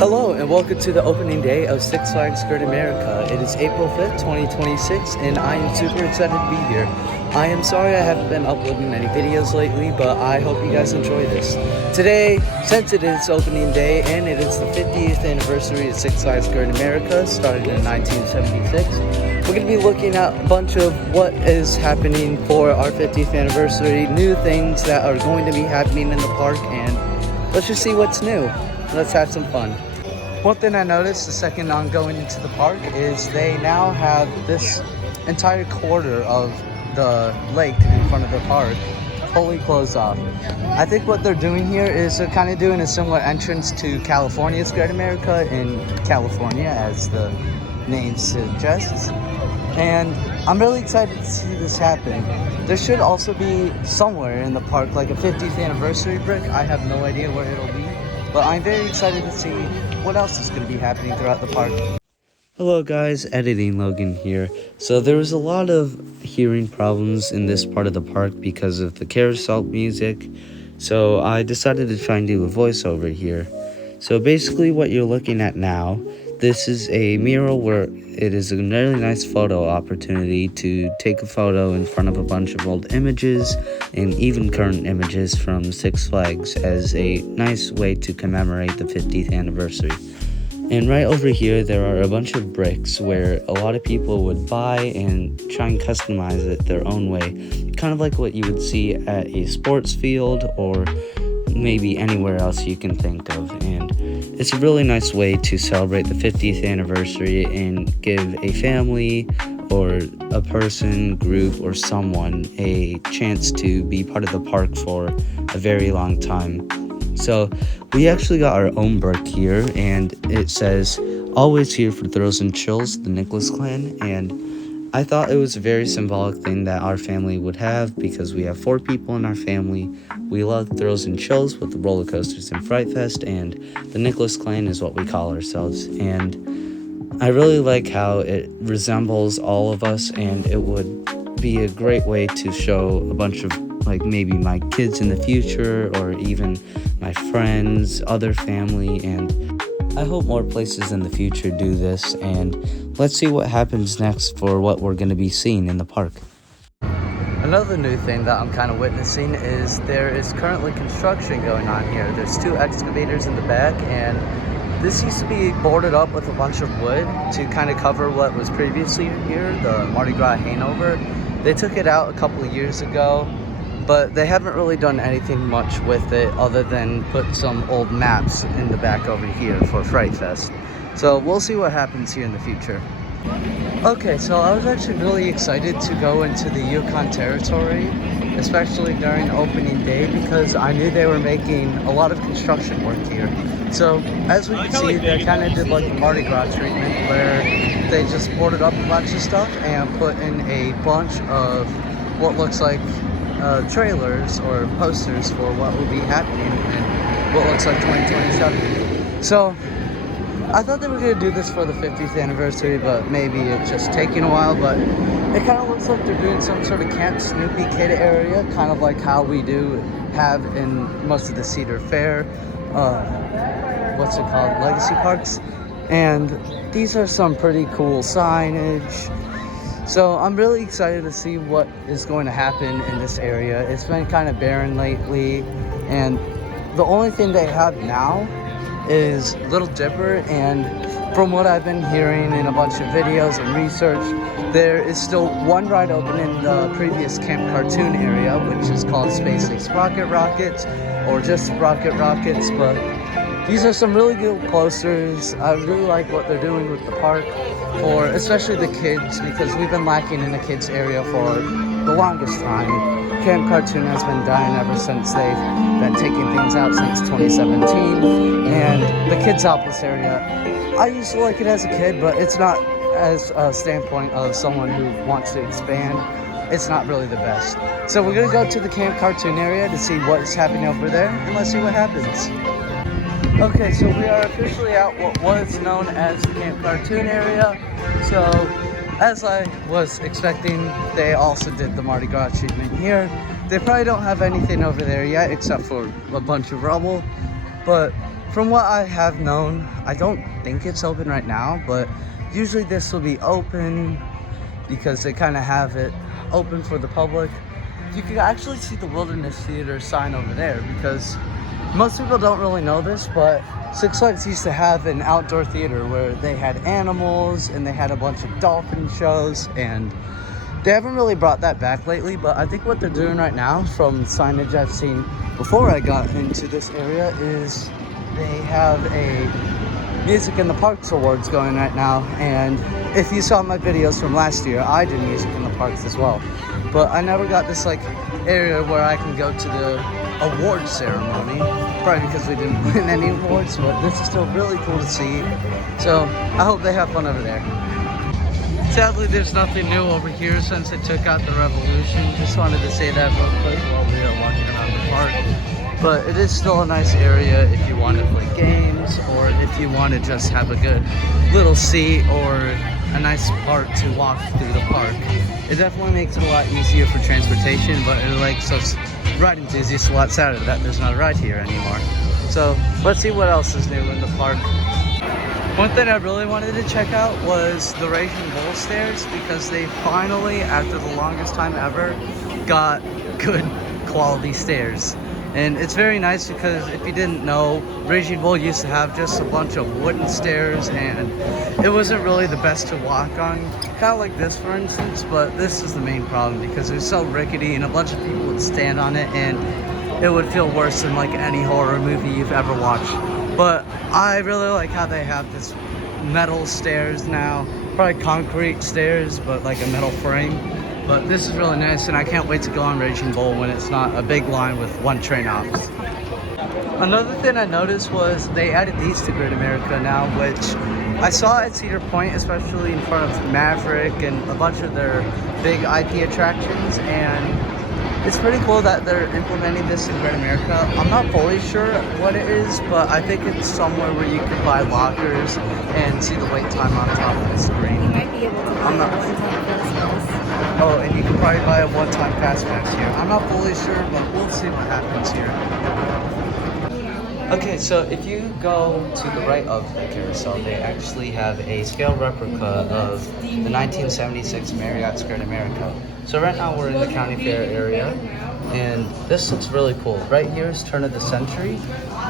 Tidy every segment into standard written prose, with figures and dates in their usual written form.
Hello and welcome to the opening day of Six Flags Great America. It is April 5th, 2026 and I am super excited to be here. I am sorry I haven't been uploading many videos lately, but I hope you guys enjoy this. Today, since it is opening day and it is the 50th anniversary of Six Flags Great America, started in 1976, we're going to be looking at a bunch of what is happening for our 50th anniversary, new things that are going to be happening in the park, and let's just see what's new. Let's have some fun. One thing I noticed the second on going into the park is they now have this entire quarter of the lake in front of the park fully closed off. I think what they're doing here is they're kind of doing a similar entrance to California's Great America in California, as the name suggests. And I'm really excited to see this happen. There should also be somewhere in the park like a 50th anniversary brick. I have no idea where it'll be, but I'm very excited to see what else is going to be happening throughout the park. Hello guys, Editing Logan here. So there was a lot of hearing problems in this part of the park because of the carousel music. So I decided to try and do a voiceover here. So basically what you're looking at now, this is a mural where it is a really nice photo opportunity to take a photo in front of a bunch of old images and even current images from Six Flags as a nice way to commemorate the 50th anniversary. And right over here, there are a bunch of bricks where a lot of people would buy and try and customize it their own way. Kind of like what you would see at a sports field or maybe anywhere else you can think of. And it's a really nice way to celebrate the 50th anniversary and give a family or a person, group, or someone a chance to be part of the park for a very long time. So we actually got our own brick here, and it says, "Always here for thrills and chills, the Nicholas Clan." And I thought it was a very symbolic thing that our family would have because we have 4 people in our family. We love thrills and chills with the roller coasters and Fright Fest, and the Nicholas Clan is what we call ourselves. And I really like how it resembles all of us, and it would be a great way to show a bunch of like maybe my kids in the future or even my friends, other family, and I hope more places in the future do this, and let's see what happens next for what we're going to be seeing in the park. Another new thing that I'm kind of witnessing is there is currently construction going on here. There's 2 excavators in the back, and this used to be boarded up with a bunch of wood to kind of cover what was previously here, the Mardi Gras hangover. They took it out a couple of years ago, but they haven't really done anything much with it other than put some old maps in the back over here for Fright Fest. So we'll see what happens here in the future. Okay, so I was actually really excited to go into the Yukon Territory, especially during opening day, because I knew they were making a lot of construction work here. So as we can see, they kind of did like a Mardi Gras treatment where they just boarded up a bunch of stuff and put in a bunch of what looks like trailers or posters for what will be happening in what looks like 2027. So I thought they were going to do this for the 50th anniversary, but maybe it's just taking a while. But it kind of looks like they're doing some sort of Camp Snoopy kid area, kind of like how we do have in most of the Cedar Fair, what's it called, Legacy Parks. And these are some pretty cool signage. So I'm really excited to see what is going to happen in this area. It's been kind of barren lately, and the only thing they have now is Little Dipper, and from what I've been hearing in a bunch of videos and research, there is still one ride open in the previous Camp Cartoon area, which is called Spacely Sprocket Rockets, or just Sprocket Rockets. But these are some really good posters. I really like what they're doing with the park for especially the kids, because we've been lacking in the kids area for the longest time. Camp Cartoon has been dying ever since they've been taking things out since 2017. And the Kids Outpost area, I used to like it as a kid, but it's not, as a standpoint of someone who wants to expand, it's not really the best. So we're gonna go to the Camp Cartoon area to see what's happening over there, and let's see what happens. Okay, so we are officially at what was known as the Camp Cartoon area. So, as I was expecting, they also did the Mardi Gras treatment here. They probably don't have anything over there yet except for a bunch of rubble, but from what I have known, I don't think it's open right now, but usually this will be open because they kind of have it open for the public. You can actually see the Wilderness Theater sign over there, because most people don't really know this, but Six Flags used to have an outdoor theater where they had animals and they had a bunch of dolphin shows, and they haven't really brought that back lately. But I think what they're doing right now, from signage I've seen before I got into this area, is they have a Music in the Parks Awards going right now. And if you saw my videos from last year, I did Music in the Parks as well. But I never got this like area where I can go to the award ceremony, probably because we didn't win any awards, but this is still really cool to see. So I hope they have fun over there. Sadly, there's nothing new over here since they took out the Revolution. Just wanted to say that real quick while we are walking around the park. But it is still a nice area if you want to play games, or if you want to just have a good little seat or a nice part to walk through the park. It definitely makes it a lot easier for transportation, but it makes us ride enthusiasts a lot sadder that there's not a ride here anymore. So let's see what else is new in the park. One thing I really wanted to check out was the Raging Bull stairs, because they finally, after the longest time ever, got good quality stairs. And it's very nice because if you didn't know, Raging Bull used to have just a bunch of wooden stairs, and it wasn't really the best to walk on. Kind of like this, for instance, but this is the main problem because it was so rickety and a bunch of people would stand on it, and it would feel worse than like any horror movie you've ever watched. But I really like how they have this metal stairs now, probably concrete stairs, but like a metal frame. But this is really nice, and I can't wait to go on Raging Bull when it's not a big line with one train off. Another thing I noticed was they added these to Great America now, which I saw at Cedar Point, especially in front of Maverick and a bunch of their big IP attractions, and it's pretty cool that they're implementing this in Great America. I'm not fully sure what it is, but I think it's somewhere where you can buy lockers and see the wait time on top of the screen. You might be able to buy a one-time pass. Oh, and you can probably buy a one-time pass pass here. I'm not fully sure, but we'll see what happens here. Okay, so if you go to the right of the carousel, they actually have a scale replica of the 1976 Marriott's Great America. So right now we're in the county fair area, and this looks really cool. Right here is turn of the century.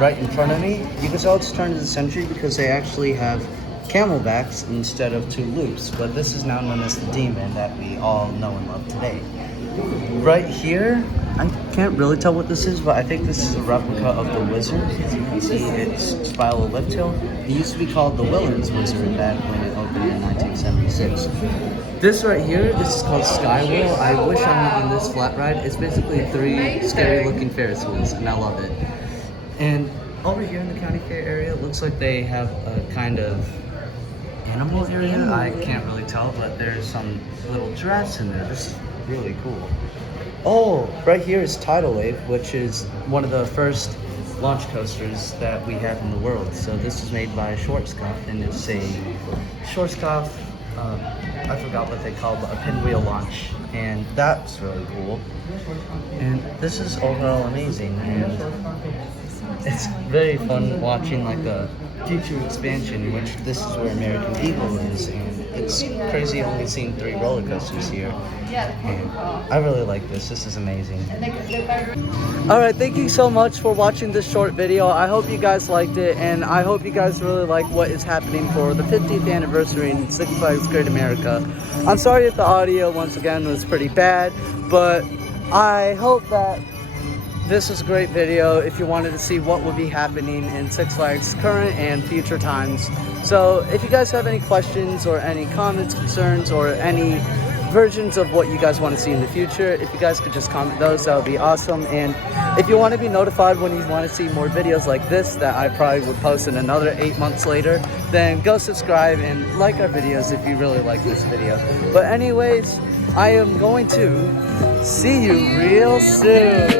Right in front of me, you can tell it's turn of the century because they actually have camelbacks instead of two loops, but this is now known as the Demon that we all know and love today. Right here, I can't really tell what this is, but I think this is a replica of the Wizard. As you can see, it's Spiral Lift Hill. It used to be called the Willards Wizard back when it opened in 1976. This right here, this is called Skywheel. I wish I had done this flat ride. It's basically 3 scary looking Ferris wheels, and I love it. And over here in the county fair area, it looks like they have a kind of animal area. I can't really tell, but there's some little giraffes in there. This is really cool. Oh, right here is Tidal Wave, which is one of the first launch coasters that we have in the world. So this is made by Schwarzkopf, and it's a Schwarzkopf, I forgot what they call it, but a pinwheel launch, and that's really cool. And this is overall amazing, and it's very fun watching like the future expansion, which this is where American Eagle is, and it's crazy only seeing 3 roller coasters here. And I really like this. This is amazing. Alright, thank you so much for watching this short video. I hope you guys liked it, and I hope you guys really like what is happening for the 50th anniversary in Six Flags Great America. I'm sorry if the audio once again was pretty bad, but I hope that this was a great video if you wanted to see what will be happening in Six Flags current and future times. So if you guys have any questions or any comments, concerns, or any versions of what you guys want to see in the future, if you guys could just comment those, that would be awesome. And if you want to be notified when you want to see more videos like this that I probably would post in another 8 months later, then go subscribe and like our videos if you really like this video. But anyways, I am going to see you real soon.